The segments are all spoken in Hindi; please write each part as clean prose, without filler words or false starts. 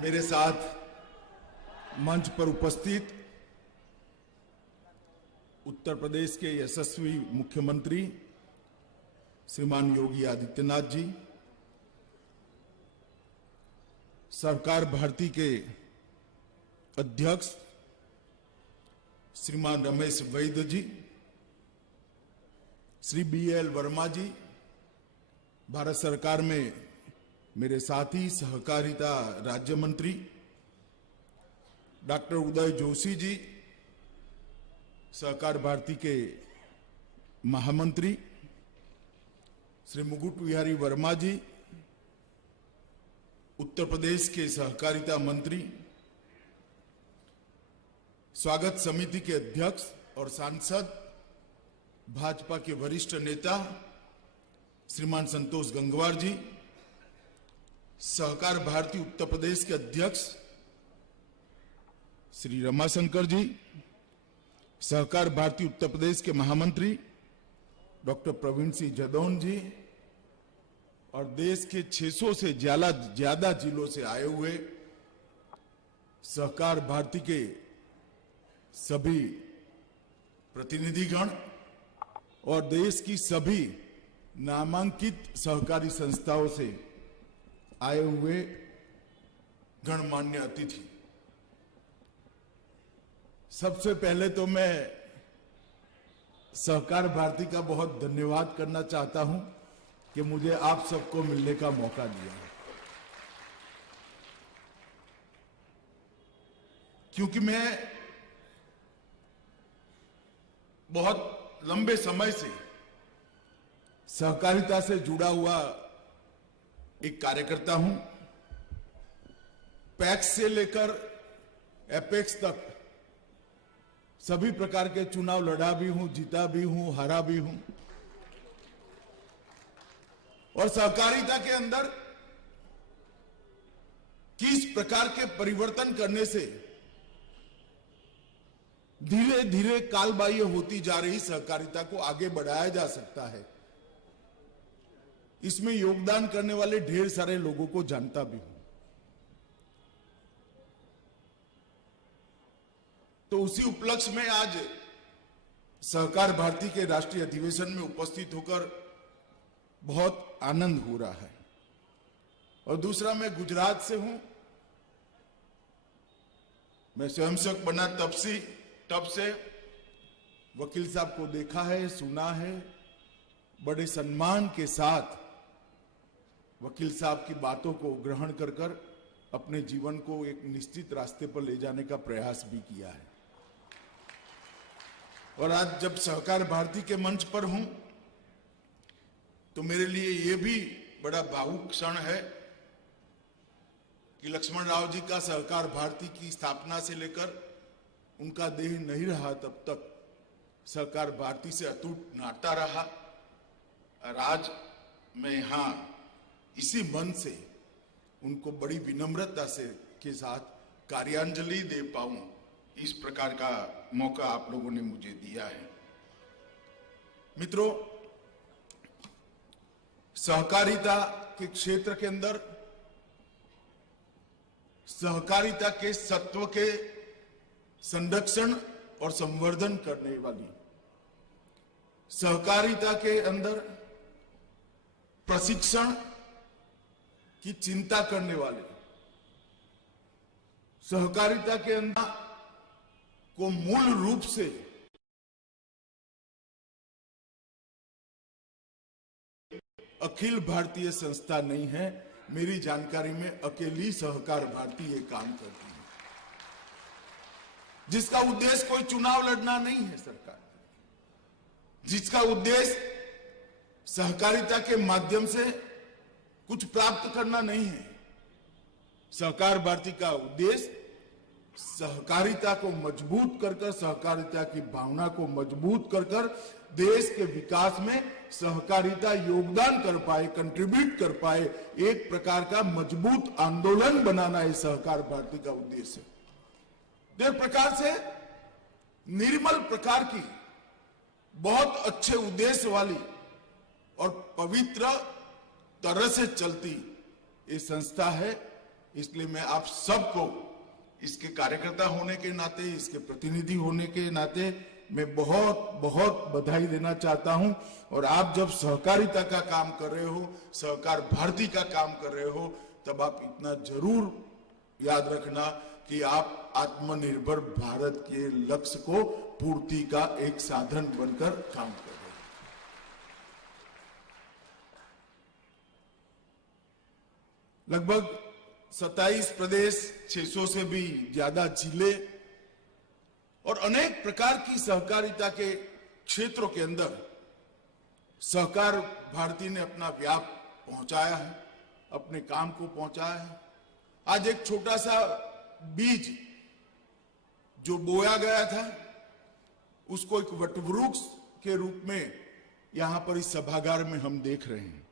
मेरे साथ मंच पर उपस्थित उत्तर प्रदेश के यशस्वी मुख्यमंत्री श्रीमान योगी आदित्यनाथ जी, सहकार भारती के अध्यक्ष श्रीमान रमेश वैद्य जी, श्री BL वर्मा जी, भारत सरकार में मेरे साथी सहकारिता राज्य मंत्री डॉक्टर उदय जोशी जी, सहकार भारती के महामंत्री श्री मुकुट विहारी वर्मा जी, उत्तर प्रदेश के सहकारिता मंत्री, स्वागत समिति के अध्यक्ष और सांसद भाजपा के वरिष्ठ नेता श्रीमान संतोष गंगवार जी, सहकार भारती उत्तर प्रदेश के अध्यक्ष श्री रमाशंकर जी, सहकार भारती उत्तर प्रदेश के महामंत्री डॉक्टर प्रवीण सिंह जदौन जी और देश के 600 से ज्यादा जिलों से आए हुए सहकार भारती के सभी प्रतिनिधिगण और देश की सभी नामांकित सहकारी संस्थाओं से आए हुए गणमान्य अतिथि, सबसे पहले तो मैं सहकार भारती का बहुत धन्यवाद करना चाहता हूं कि मुझे आप सबको मिलने का मौका दिया, क्योंकि मैं बहुत लंबे समय से सहकारिता से जुड़ा हुआ एक कार्यकर्ता हूं। पैक्स से लेकर एपेक्स तक सभी प्रकार के चुनाव लड़ा भी हूं, जीता भी हूं, हारा भी हूं। और सहकारिता के अंदर किस प्रकार के परिवर्तन करने से धीरे धीरे कालबाह्य होती जा रही सहकारिता को आगे बढ़ाया जा सकता है, इसमें योगदान करने वाले ढेर सारे लोगों को जानता भी हूं। तो उसी उपलक्ष्य में आज सहकार भारती के राष्ट्रीय अधिवेशन में उपस्थित होकर बहुत आनंद हो रहा है। और दूसरा, मैं गुजरात से हूं। मैं स्वयंसेवक बना तब से वकील साहब को देखा है, सुना है, बड़े सम्मान के साथ वकील साहब की बातों को ग्रहण कर अपने जीवन को एक निश्चित रास्ते पर ले जाने का प्रयास भी किया है। और आज जब सहकार भारती के मंच पर हूं तो मेरे लिए यह भी बड़ा भावुक क्षण है कि लक्ष्मण राव जी का सहकार भारती की स्थापना से लेकर उनका देह नहीं रहा तब तक सहकार भारती से अटूट नाता रहा। और आज मैं यहां इसी मन से उनको बड़ी विनम्रता से के साथ कार्यांजलि दे पाऊं, इस प्रकार का मौका आप लोगों ने मुझे दिया है। मित्रों, सहकारिता के क्षेत्र के अंदर सहकारिता के सत्व के संरक्षण और संवर्धन करने वाली, सहकारिता के अंदर प्रशिक्षण की चिंता करने वाले, सहकारिता के अंदर को मूल रूप से अखिल भारतीय संस्था नहीं है। मेरी जानकारी में अकेली सहकार भारती ये काम करती है, जिसका उद्देश्य कोई चुनाव लड़ना नहीं है सरकार, जिसका उद्देश्य सहकारिता के माध्यम से कुछ प्राप्त करना नहीं है। सहकार भारती का उद्देश्य सहकारिता को मजबूत कर सहकारिता की भावना को मजबूत कर देश के विकास में सहकारिता योगदान कर पाए, कंट्रीब्यूट कर पाए, एक प्रकार का मजबूत आंदोलन बनाना है सहकार भारती का उद्देश्य। देश प्रकार से निर्मल प्रकार की बहुत अच्छे उद्देश्य वाली और पवित्र तरह से चलती ये संस्था है। इसलिए मैं आप सबको इसके कार्यकर्ता होने के नाते, इसके प्रतिनिधि होने के नाते मैं बहुत बहुत बधाई देना चाहता हूं। और आप जब सहकारिता का काम कर रहे हो, सहकार भारती का काम कर रहे हो, तब आप इतना जरूर याद रखना कि आप आत्मनिर्भर भारत के लक्ष्य को पूर्ति का एक साधन बनकर काम कर रहे हो। लगभग 27 प्रदेश, 600 से भी ज्यादा जिले और अनेक प्रकार की सहकारिता के क्षेत्रों के अंदर सहकार भारती ने अपना व्याप पहुंचाया है, अपने काम को पहुंचाया है। आज एक छोटा सा बीज जो बोया गया था, उसको एक वटवृक्ष के रूप में यहां पर इस सभागार में हम देख रहे हैं।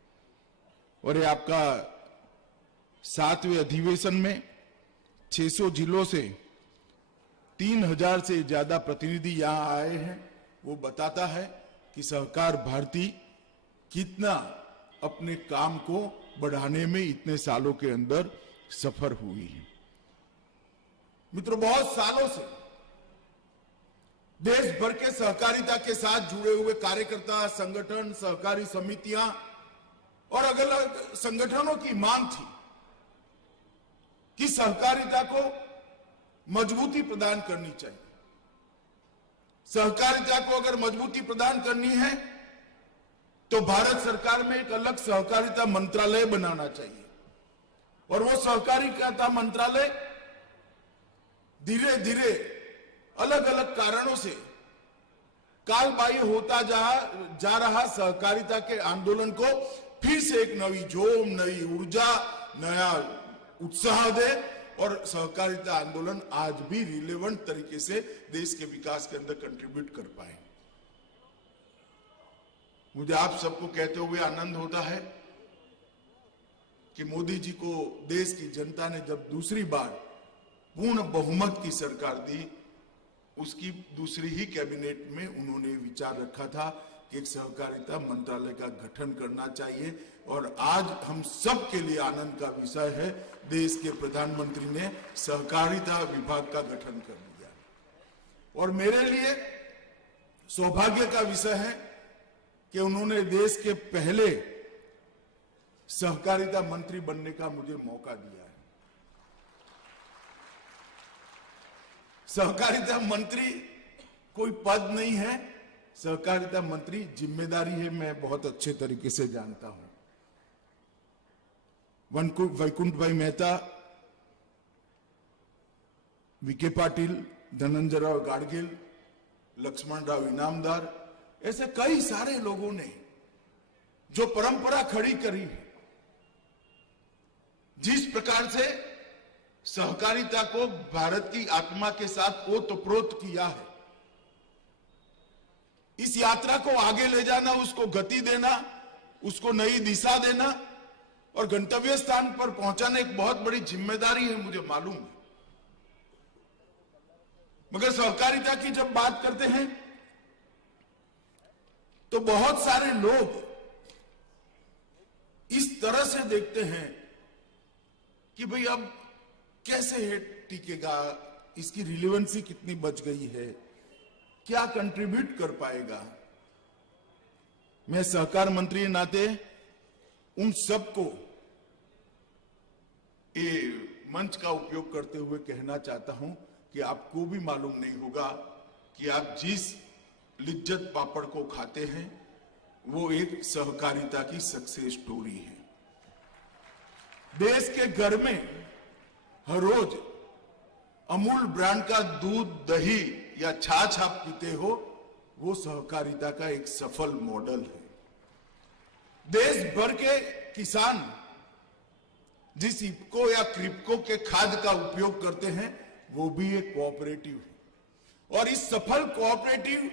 और ये आपका 7वें अधिवेशन में 600 जिलों से 3000 से ज्यादा प्रतिनिधि यहां आए हैं। वो बताता है कि सहकार भारती कितना अपने काम को बढ़ाने में इतने सालों के अंदर सफल हुई है। मित्रों, बहुत सालों से देश भर के सहकारिता के साथ जुड़े हुए कार्यकर्ता, संगठन, सहकारी समितियां और अलग अलग संगठनों की मांग थी कि सहकारिता को मजबूती प्रदान करनी चाहिए। सहकारिता को अगर मजबूती प्रदान करनी है तो भारत सरकार में एक अलग सहकारिता मंत्रालय बनाना चाहिए। और वो सहकारिता मंत्रालय धीरे धीरे अलग अलग कारणों से कालबाह्य होता जा रहा सहकारिता के आंदोलन को फिर से एक नई जोम, नई ऊर्जा, नया उत्साह दे और सहकारिता आंदोलन आज भी रिलेवेंट तरीके से देश के विकास के अंदर कंट्रीब्यूट कर पाए। मुझे आप सबको कहते हुए आनंद होता है कि मोदी जी को देश की जनता ने जब दूसरी बार पूर्ण बहुमत की सरकार दी, उसकी दूसरी ही कैबिनेट में उन्होंने विचार रखा था कि एक सहकारिता मंत्रालय का गठन करना चाहिए। और आज हम सब के लिए आनंद का विषय है, देश के प्रधानमंत्री ने सहकारिता विभाग का गठन कर दिया। और मेरे लिए सौभाग्य का विषय है कि उन्होंने देश के पहले सहकारिता मंत्री बनने का मुझे मौका दिया है। सहकारिता मंत्री कोई पद नहीं है, सहकारिता मंत्री जिम्मेदारी है, मैं बहुत अच्छे तरीके से जानता हूं। वैकुंठ भाई मेहता, वीके पाटिल, धनंजय राव गाडगिल, लक्ष्मण राव इनामदार, ऐसे कई सारे लोगों ने जो परंपरा खड़ी करी है, जिस प्रकार से सहकारिता को भारत की आत्मा के साथ ओतप्रोत किया है, इस यात्रा को आगे ले जाना, उसको गति देना, उसको नई दिशा देना और गंतव्य स्थान पर पहुंचाना एक बहुत बड़ी जिम्मेदारी है, मुझे मालूम है। मगर सहकारिता की जब बात करते हैं तो बहुत सारे लोग इस तरह से देखते हैं कि भाई अब कैसे है टिकेगा, इसकी रिलेवेंसी कितनी बच गई है, क्या कंट्रीब्यूट कर पाएगा। मैं सहकार मंत्री के नाते उन सबको ये मंच का उपयोग करते हुए कहना चाहता हूं कि आपको भी मालूम नहीं होगा कि आप जिस लिज्जत पापड़ को खाते हैं वो एक सहकारिता की सक्सेस स्टोरी है। देश के घर में हर रोज अमूल ब्रांड का दूध, दही या छाछ आप पीते हो, वो सहकारिता का एक सफल मॉडल है। देश भर के किसान जिस इफ्को या क्रिप्को के खाद का उपयोग करते हैं वो भी एक कोऑपरेटिव है। और इस सफल कोऑपरेटिव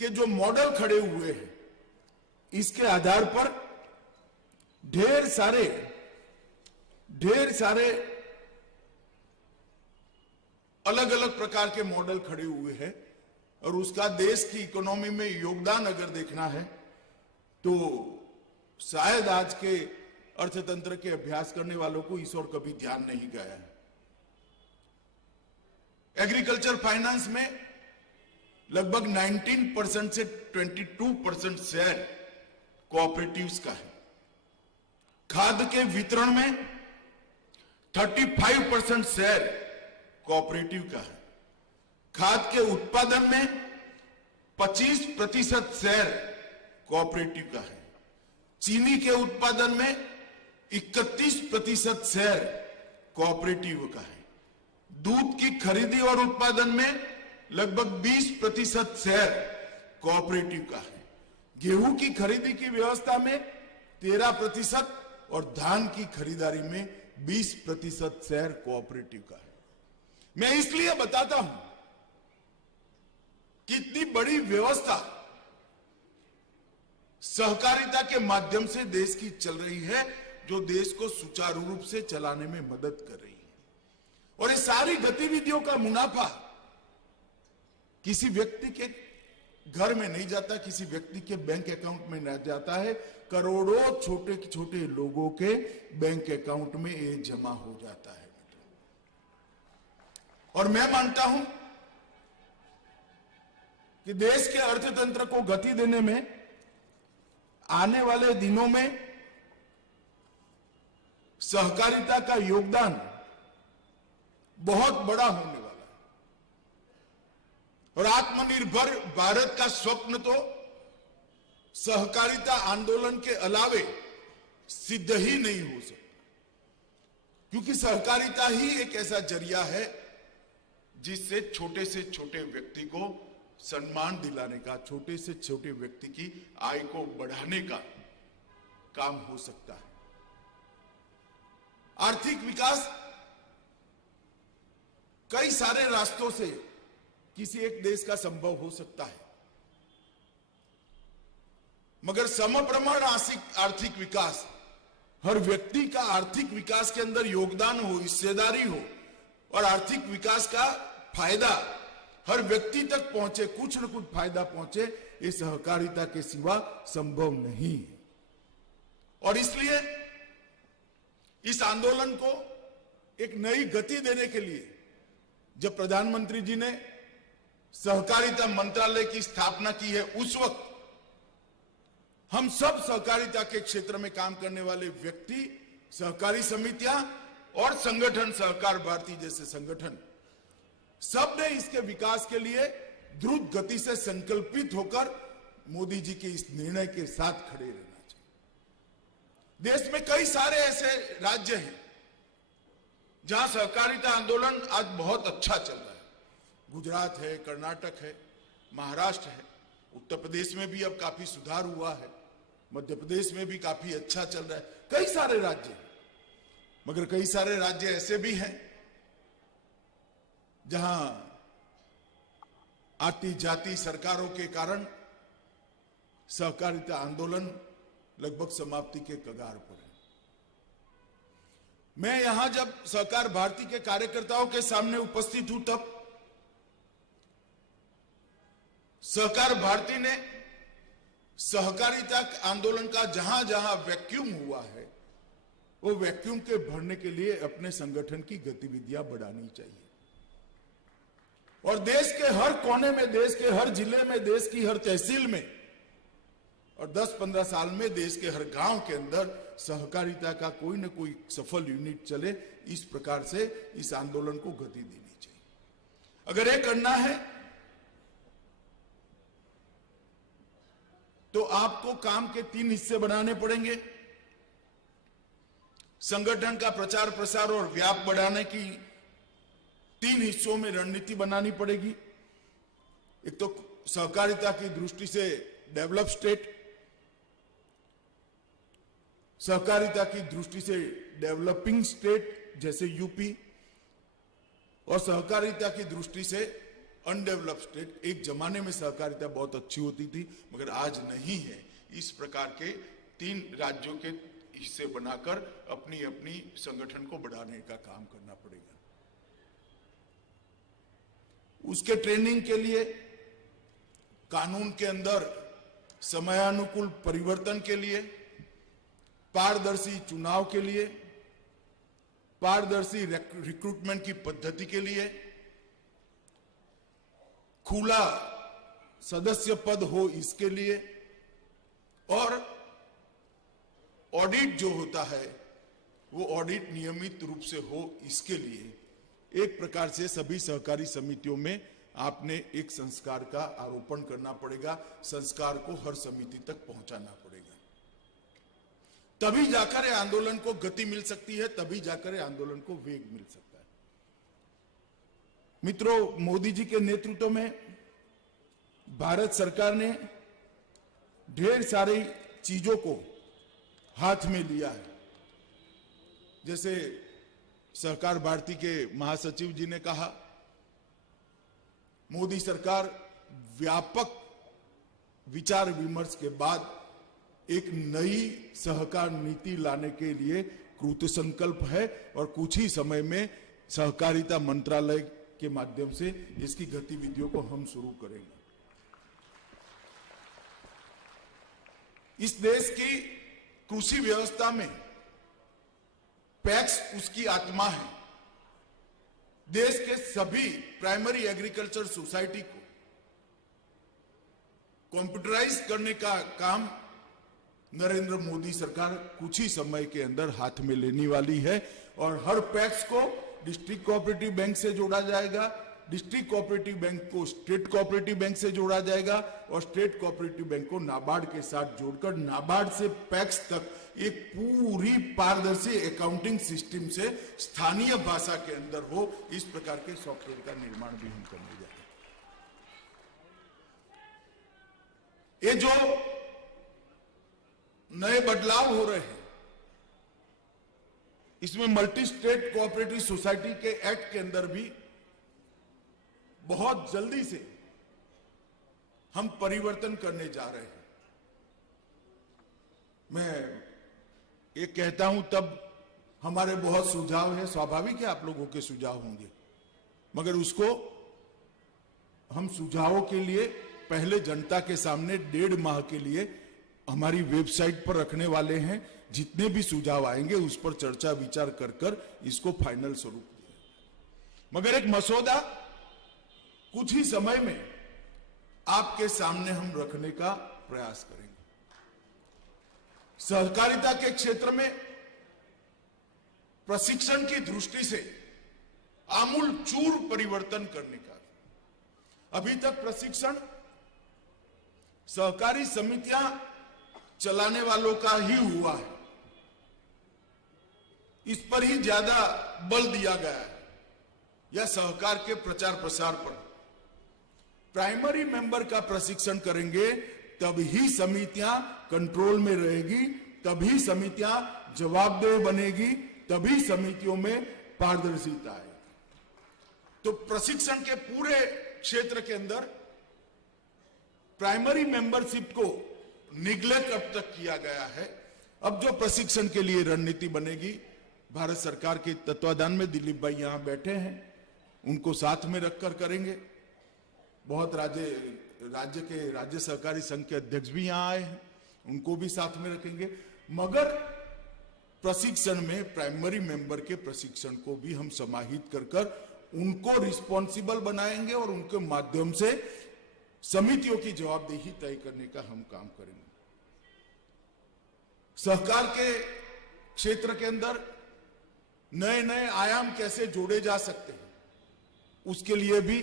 के जो मॉडल खड़े हुए हैं, इसके आधार पर ढेर सारे अलग अलग प्रकार के मॉडल खड़े हुए हैं। और उसका देश की इकोनॉमी में योगदान अगर देखना है तो शायद आज के अर्थतंत्र के अभ्यास करने वालों को इस ओर कभी ध्यान नहीं गया है। एग्रीकल्चर फाइनेंस में लगभग 19% से 22% शेयर कोऑपरेटिव्स का है। खाद के वितरण में 35% शेयर कोऑपरेटिव का है। खाद के उत्पादन में 25% शेयर कोऑपरेटिव का है। चीनी के उत्पादन में 31% शेयर कोऑपरेटिव का है। दूध की खरीदी और उत्पादन में लगभग 20% शेयर कोऑपरेटिव का है। गेहूं की खरीदी की व्यवस्था में 13% और धान की खरीदारी में 20% शेयर कोऑपरेटिव का है। मैं इसलिए बताता हूं कि इतनी बड़ी व्यवस्था सहकारिता के माध्यम से देश की चल रही है, जो देश को सुचारू रूप से चलाने में मदद कर रही है। और ये सारी गतिविधियों का मुनाफा किसी व्यक्ति के घर में नहीं जाता, किसी व्यक्ति के बैंक अकाउंट में नहीं जाता है, करोड़ों छोटे छोटे लोगों के बैंक अकाउंट में ये जमा हो जाता है। और मैं मानता हूं कि देश के अर्थतंत्र को गति देने में आने वाले दिनों में सहकारिता का योगदान बहुत बड़ा होने वाला है। और आत्मनिर्भर भारत का स्वप्न तो सहकारिता आंदोलन के अलावे सिद्ध ही नहीं हो सकता, क्योंकि सहकारिता ही एक ऐसा जरिया है जिससे छोटे से छोटे व्यक्ति को सम्मान दिलाने का, छोटे से छोटे व्यक्ति की आय को बढ़ाने का काम हो सकता है। आर्थिक विकास कई सारे रास्तों से किसी एक देश का संभव हो सकता है, मगर समप्रमाण आर्थिक विकास, हर व्यक्ति का आर्थिक विकास के अंदर योगदान हो, हिस्सेदारी हो और आर्थिक विकास का फायदा हर व्यक्ति तक पहुंचे, कुछ न कुछ फायदा पहुंचे, ये सहकारिता के सिवा संभव नहीं है। और इसलिए इस आंदोलन को एक नई गति देने के लिए जब प्रधानमंत्री जी ने सहकारिता मंत्रालय की स्थापना की है, उस वक्त हम सब सहकारिता के क्षेत्र में काम करने वाले व्यक्ति, सहकारी समितियां और संगठन, सहकार भारती जैसे संगठन, सब ने इसके विकास के लिए द्रुत गति से संकल्पित होकर मोदी जी के इस निर्णय के साथ खड़े रहना चाहिए। देश में कई सारे ऐसे राज्य हैं जहां सहकारिता आंदोलन आज बहुत अच्छा चल रहा है। गुजरात है, कर्नाटक है, महाराष्ट्र है, उत्तर प्रदेश में भी अब काफी सुधार हुआ है, मध्य प्रदेश में भी काफी अच्छा चल रहा है। कई सारे राज्य हैं, मगर कई सारे राज्य ऐसे भी हैं जहां आती जाती सरकारों के कारण सहकारिता आंदोलन लगभग समाप्ति के कगार पर है। मैं यहां जब सहकार भारती के कार्यकर्ताओं के सामने उपस्थित हूं, तब सहकार भारती ने सहकारिता आंदोलन का जहां जहां वैक्यूम हुआ है, वो वैक्यूम के भरने के लिए अपने संगठन की गतिविधियां बढ़ानी चाहिए। और देश के हर कोने में, देश के हर जिले में, देश की हर तहसील में और 10-15 साल में देश के हर गांव के अंदर सहकारिता का कोई न कोई सफल यूनिट चले, इस प्रकार से इस आंदोलन को गति देनी चाहिए। अगर ये करना है तो आपको काम के 3 हिस्से बनाने पड़ेंगे। संगठन का प्रचार प्रसार और व्याप बढ़ाने की 3 हिस्सों में रणनीति बनानी पड़ेगी। एक तो सहकारिता की दृष्टि से डेवलप स्टेट, सहकारिता की दृष्टि से डेवलपिंग स्टेट जैसे यूपी, और सहकारिता की दृष्टि से अनडेवलप्ड स्टेट। एक जमाने में सहकारिता बहुत अच्छी होती थी, मगर आज नहीं है। इस प्रकार के 3 राज्यों के हिस्से बनाकर अपनी अपनी संगठन को बढ़ाने का काम करना पड़ेगा। उसके ट्रेनिंग के लिए कानून के अंदर समयानुकूल परिवर्तन के लिए पारदर्शी चुनाव के लिए, पारदर्शी रिक्रूटमेंट की पद्धति के लिए, खुला सदस्य पद हो इसके लिए, और ऑडिट जो होता है वो ऑडिट नियमित रूप से हो इसके लिए एक प्रकार से सभी सहकारी समितियों में आपने एक संस्कार का आरोपण करना पड़ेगा, संस्कार को हर समिति तक पहुंचाना पड़ेगा। तभी जाकर ये आंदोलन को गति मिल सकती है, तभी जाकर ये आंदोलन को वेग मिल सकता है। मित्रों, मोदी जी के नेतृत्व में भारत सरकार ने ढेर सारी चीजों को हाथ में लिया है। जैसे सहकार भारती के महासचिव जी ने कहा, मोदी सरकार व्यापक विचार विमर्श के बाद एक नई सहकार नीति लाने के लिए कृत संकल्प है और कुछ ही समय में सहकारिता मंत्रालय के माध्यम से इसकी गतिविधियों को हम शुरू करेंगे। इस देश की कृषि व्यवस्था में पैक्स उसकी आत्मा है। देश के सभी प्राइमरी एग्रीकल्चर सोसाइटी को कंप्यूटराइज करने का काम नरेंद्र मोदी सरकार कुछ ही समय के अंदर हाथ में लेने वाली है और हर पैक्स को डिस्ट्रिक्ट कोऑपरेटिव बैंक से जोड़ा जाएगा, डिस्ट्रिक्ट कोऑपरेटिव बैंक को स्टेट कोऑपरेटिव बैंक से जोड़ा जाएगा और स्टेट कोऑपरेटिव बैंक को नाबार्ड के साथ जोड़कर नाबार्ड से पैक्स तक एक पूरी पारदर्शी अकाउंटिंग सिस्टम से स्थानीय भाषा के अंदर हो, इस प्रकार के सॉफ्टवेयर का निर्माण भी हम करने जा रहे हैं। ये जो नए बदलाव हो रहे हैं, इसमें मल्टी स्टेट कोऑपरेटिव सोसाइटी के एक्ट के अंदर भी बहुत जल्दी से हम परिवर्तन करने जा रहे हैं। मैं ये कहता हूं तब हमारे बहुत सुझाव हैं, स्वाभाविक है आप लोगों के सुझाव होंगे, मगर उसको हम सुझावों के लिए पहले जनता के सामने 1.5 माह के लिए हमारी वेबसाइट पर रखने वाले हैं। जितने भी सुझाव आएंगे उस पर चर्चा विचार कर इसको फाइनल स्वरूप दें। मगर एक मसौदा कुछ ही समय में आपके सामने हम रखने का प्रयास करेंगे। सहकारिता के क्षेत्र में प्रशिक्षण की दृष्टि से आमूल चूर परिवर्तन करने का। अभी तक प्रशिक्षण सहकारी समितियां चलाने वालों का ही हुआ है, इस पर ही ज्यादा बल दिया गया है, या सहकार के प्रचार प्रसार पर। प्राइमरी मेंबर का प्रशिक्षण करेंगे तभी समितियां कंट्रोल में रहेगी, तभी समितियां जवाबदेह बनेगी, तभी समितियों में पारदर्शिता आएगी। तो प्रशिक्षण के पूरे क्षेत्र के अंदर प्राइमरी मेंबरशिप को निग्लेक्ट अब तक किया गया है। अब जो प्रशिक्षण के लिए रणनीति बनेगी, भारत सरकार के तत्वाधान में दिलीप भाई यहां बैठे हैं, उनको साथ में रखकर करेंगे। बहुत राज्य के राज्य सहकारी संघ के अध्यक्ष भी यहां आए हैं, उनको भी साथ में रखेंगे। मगर प्रशिक्षण में प्राइमरी मेंबर के प्रशिक्षण को भी हम समाहित कर उनको रिस्पॉन्सिबल बनाएंगे और उनके माध्यम से समितियों की जवाबदेही तय करने का हम काम करेंगे। सहकार के क्षेत्र के अंदर नए नए आयाम कैसे जोड़े जा सकते हैं, उसके लिए भी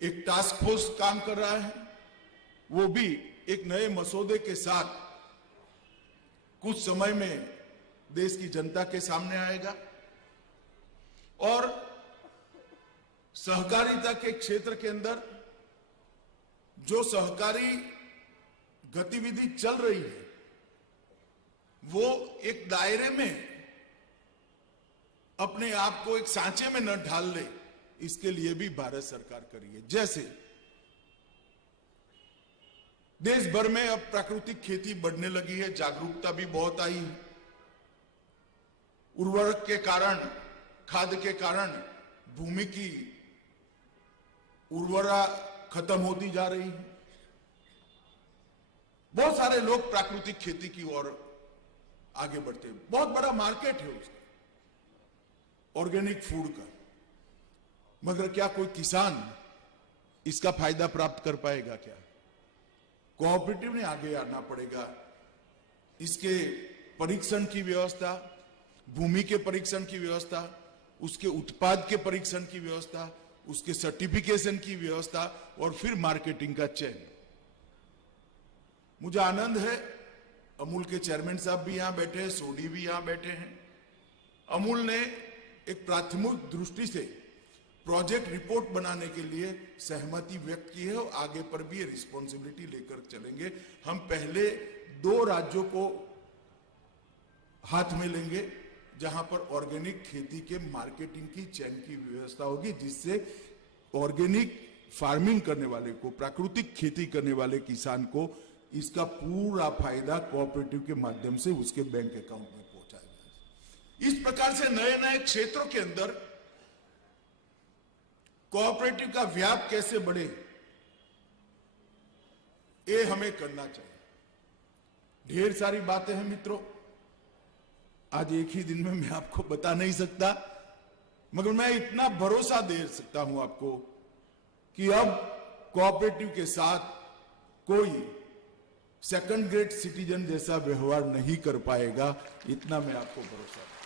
एक टास्क फोर्स काम कर रहा है। वो भी एक नए मसौदे के साथ कुछ समय में देश की जनता के सामने आएगा और सहकारिता के क्षेत्र के अंदर जो सहकारी गतिविधि चल रही है वो एक दायरे में अपने आप को एक सांचे में न ढाल ले, इसके लिए भी भारत सरकार करी है। जैसे देश भर में अब प्राकृतिक खेती बढ़ने लगी है, जागरूकता भी बहुत आई है। उर्वरक के कारण, खाद के कारण भूमि की उर्वरा खत्म होती जा रही है। बहुत सारे लोग प्राकृतिक खेती की ओर आगे बढ़ते हैं। बहुत बड़ा मार्केट है उसका, ऑर्गेनिक फूड का, मगर क्या कोई किसान इसका फायदा प्राप्त कर पाएगा? क्या कोऑपरेटिव ने आगे आना पड़ेगा। इसके परीक्षण की व्यवस्था, भूमि के परीक्षण की व्यवस्था, उसके उत्पाद के परीक्षण की व्यवस्था, उसके सर्टिफिकेशन की व्यवस्था और फिर मार्केटिंग का चयन। मुझे आनंद है अमूल के चेयरमैन साहब भी यहां बैठे हैं, सोडी भी यहां बैठे हैं। अमूल ने एक प्राथमिक दृष्टि से प्रोजेक्ट रिपोर्ट बनाने के लिए सहमति व्यक्त की है और आगे पर भी ये रिस्पॉन्सिबिलिटी लेकर चलेंगे। हम पहले 2 राज्यों को हाथ में लेंगे जहां पर ऑर्गेनिक खेती के मार्केटिंग की चैन की व्यवस्था होगी, जिससे ऑर्गेनिक फार्मिंग करने वाले को, प्राकृतिक खेती करने वाले किसान को इसका पूरा फायदा कोऑपरेटिव के माध्यम से उसके बैंक अकाउंट में पहुंचाएगा। इस प्रकार से नए नए क्षेत्रों के अंदर कोऑपरेटिव का व्याप कैसे बढ़े, ये हमें करना चाहिए। ढेर सारी बातें हैं मित्रों, आज एक ही दिन में मैं आपको बता नहीं सकता, मगर मैं इतना भरोसा दे सकता हूं आपको कि अब कोऑपरेटिव के साथ कोई सेकंड ग्रेड सिटीजन जैसा व्यवहार नहीं कर पाएगा, इतना मैं आपको भरोसा दूं।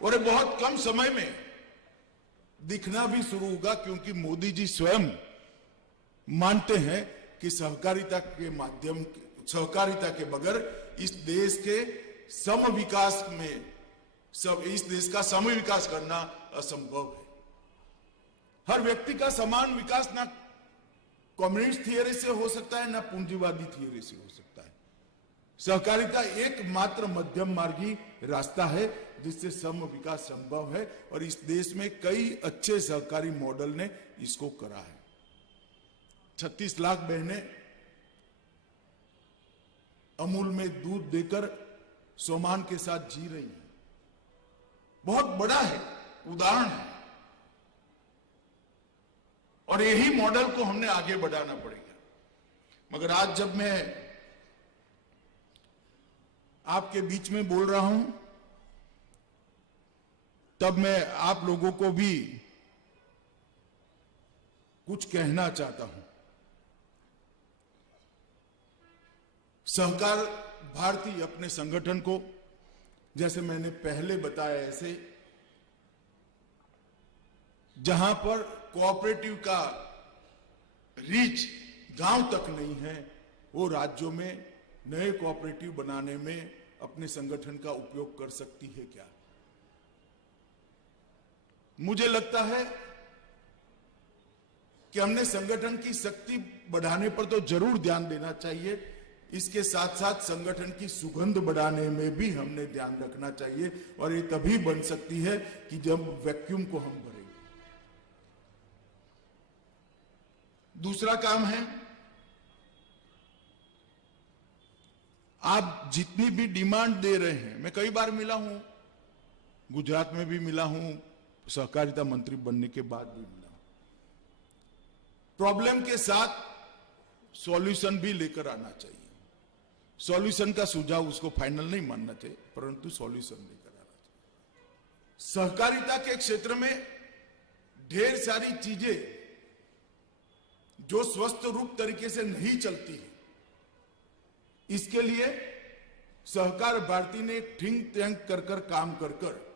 और बहुत कम समय में दिखना भी शुरू होगा, क्योंकि मोदी जी स्वयं मानते हैं कि सहकारिता के माध्यम, सहकारिता के बगैर इस देश के सम विकास में, इस देश का सम विकास करना असंभव है। हर व्यक्ति का समान विकास ना कम्युनिस्ट थियरी से हो सकता है, ना पूंजीवादी थियरी से हो सकता है। सहकारिता एकमात्र मध्यम मार्गी रास्ता है जिससे सम विकास संभव है, और इस देश में कई अच्छे सहकारी मॉडल ने इसको करा है। 36 लाख बहनें अमूल में दूध देकर सोमान के साथ जी रही हैं। बहुत बड़ा है, उदाहरण है, और यही मॉडल को हमने आगे बढ़ाना पड़ेगा। मगर आज जब मैं आपके बीच में बोल रहा हूं, तब मैं आप लोगों को भी कुछ कहना चाहता हूं। सहकार भारती अपने संगठन को, जैसे मैंने पहले बताया, ऐसे जहां पर कोऑपरेटिव का रीच गांव तक नहीं है, वो राज्यों में नए कोऑपरेटिव बनाने में अपने संगठन का उपयोग कर सकती है क्या? मुझे लगता है कि हमने संगठन की शक्ति बढ़ाने पर तो जरूर ध्यान देना चाहिए, इसके साथ साथ संगठन की सुगंध बढ़ाने में भी हमने ध्यान रखना चाहिए, और ये तभी बन सकती है कि जब वैक्यूम को हम भरेंगे। दूसरा काम है, आप जितनी भी डिमांड दे रहे हैं, मैं कई बार मिला हूं, गुजरात में भी मिला हूं, सहकारिता मंत्री बनने के बाद भी मिला हूं। प्रॉब्लम के साथ सॉल्यूशन भी लेकर आना चाहिए। सॉल्यूशन का सुझाव उसको फाइनल नहीं मानना चाहिए, परंतु सॉल्यूशन लेकर आना चाहिए। सहकारिता के क्षेत्र में ढेर सारी चीजें जो स्वस्थ रूप तरीके से नहीं चलती है, इसके लिए सहकार भारती ने थिंक टैंक कर काम कर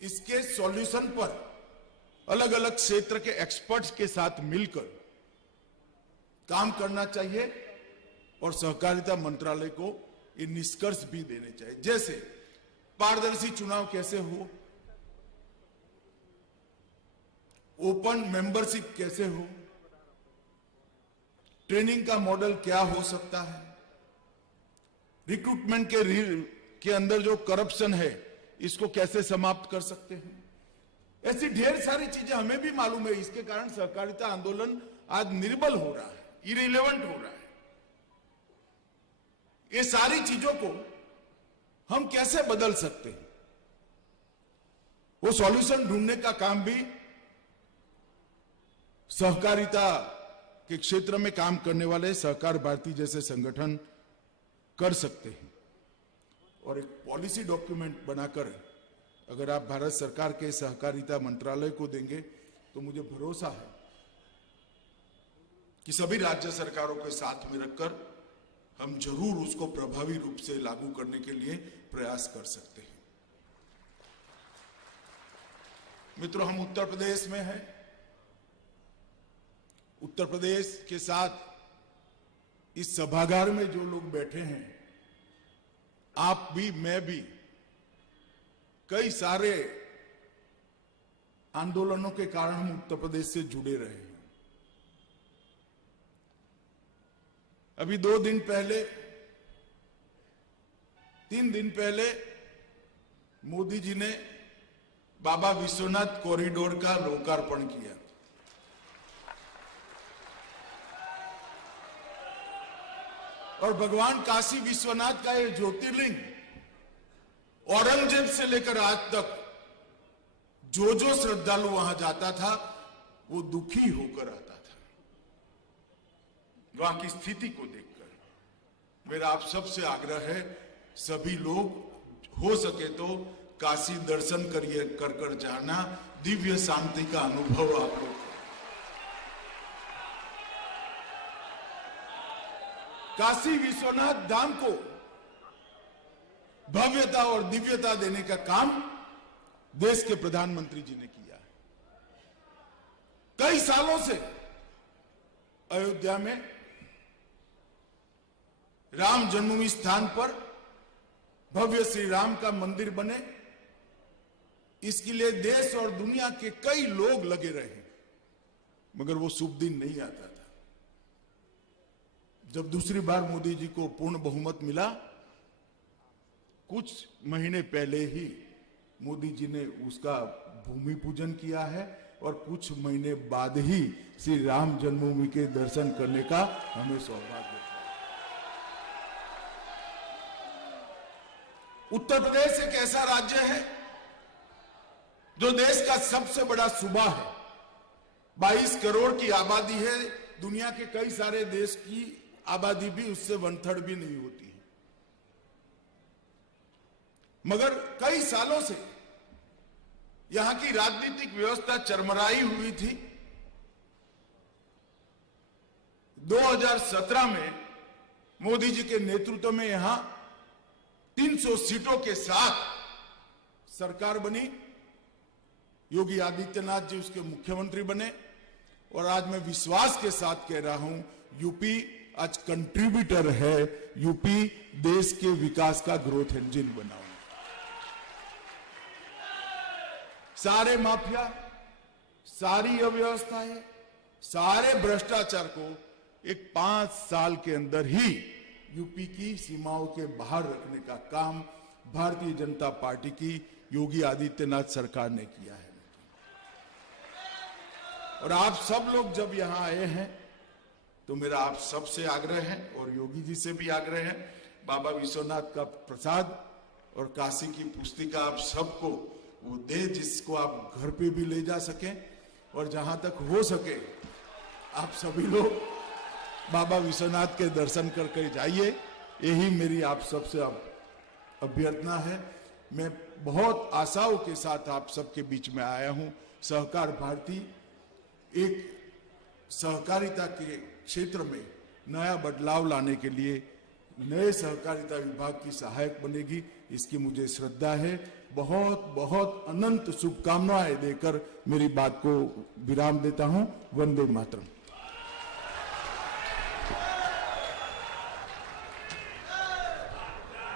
इसके सॉल्यूशन पर अलग अलग क्षेत्र के एक्सपर्ट्स के साथ मिलकर काम करना चाहिए, और सहकारिता मंत्रालय को ये निष्कर्ष भी देने चाहिए। जैसे पारदर्शी चुनाव कैसे हो, ओपन मेंबरशिप कैसे हो, ट्रेनिंग का मॉडल क्या हो सकता है, रिक्रूटमेंट के अंदर जो करप्शन है इसको कैसे समाप्त कर सकते हैं। ऐसी ढेर सारी चीजें हमें भी मालूम है। इसके कारण सहकारिता आंदोलन आज निर्बल हो रहा है, इररिलेवेंट हो रहा है। ये सारी चीजों को हम कैसे बदल सकते हैं, वो सॉल्यूशन ढूंढने का काम भी सहकारिता के क्षेत्र में काम करने वाले सहकार भारती जैसे संगठन कर सकते हैं। और एक पॉलिसी डॉक्यूमेंट बनाकर अगर आप भारत सरकार के सहकारिता मंत्रालय को देंगे तो मुझे भरोसा है कि सभी राज्य सरकारों के साथ में रखकर हम जरूर उसको प्रभावी रूप से लागू करने के लिए प्रयास कर सकते हैं। मित्रों, हम उत्तर प्रदेश में हैं। उत्तर प्रदेश के साथ इस सभागार में जो लोग बैठे हैं, आप भी, मैं भी, कई सारे आंदोलनों के कारण हम उत्तर प्रदेश से जुड़े रहे हैं। अभी 2 दिन पहले, 3 दिन पहले मोदी जी ने बाबा विश्वनाथ कॉरिडोर का लोकार्पण किया। और भगवान काशी विश्वनाथ का ये ज्योतिर्लिंग औरंगजेब से लेकर आज तक जो श्रद्धालु वहां जाता था वो दुखी होकर आता था। वहां की स्थिति को देखकर मेरा आप सबसे आग्रह है, सभी लोग हो सके तो काशी दर्शन कर जाना, दिव्य शांति का अनुभव आप लोग। काशी विश्वनाथ धाम को भव्यता और दिव्यता देने का काम देश के प्रधानमंत्री जी ने किया है। कई सालों से अयोध्या में राम जन्मभूमि स्थान पर भव्य श्री राम का मंदिर बने, इसके लिए देश और दुनिया के कई लोग लगे रहे, मगर वो शुभ दिन नहीं आता था। जब दूसरी बार मोदी जी को पूर्ण बहुमत मिला, कुछ महीने पहले ही मोदी जी ने उसका भूमि पूजन किया है और कुछ महीने बाद ही श्री राम जन्मभूमि के दर्शन करने का हमें सौभाग्य है। उत्तर प्रदेश एक ऐसा राज्य है जो देश का सबसे बड़ा सूबा है। 22 करोड़ की आबादी है। दुनिया के कई सारे देश की आबादी भी उससे 1/3 भी नहीं होती है। मगर कई सालों से यहां की राजनीतिक व्यवस्था चरमराई हुई थी। 2017 में मोदी जी के नेतृत्व में यहां 300 सीटों के साथ सरकार बनी। योगी आदित्यनाथ जी उसके मुख्यमंत्री बने और आज मैं विश्वास के साथ कह रहा हूं, यूपी आज कंट्रीब्यूटर है। यूपी देश के विकास का ग्रोथ इंजन बना। सारे माफिया, सारी अव्यवस्थाएं, सारे भ्रष्टाचार को एक 5 साल के अंदर ही यूपी की सीमाओं के बाहर रखने का काम भारतीय जनता पार्टी की योगी आदित्यनाथ सरकार ने किया है। और आप सब लोग जब यहां आए हैं तो मेरा आप सबसे आग्रह है और योगी जी से भी आग्रह है, बाबा विश्वनाथ का प्रसाद और काशी की पुस्तिका आप सबको वो दे, जिसको आप घर पे भी ले जा सकें। और जहां तक हो सके आप सभी लोग बाबा विश्वनाथ के दर्शन करके जाइए। यही मेरी आप सबसे अभ्यर्थना है। मैं बहुत आशाओं के साथ आप सबके बीच में आया हूं। सहकार भारती एक सहकारिता के क्षेत्र में नया बदलाव लाने के लिए नए सहकारिता विभाग की सहायक बनेगी, इसकी मुझे श्रद्धा है। बहुत बहुत अनंत शुभकामनाएं देकर मेरी बात को विराम देता हूं। वंदे मातरम।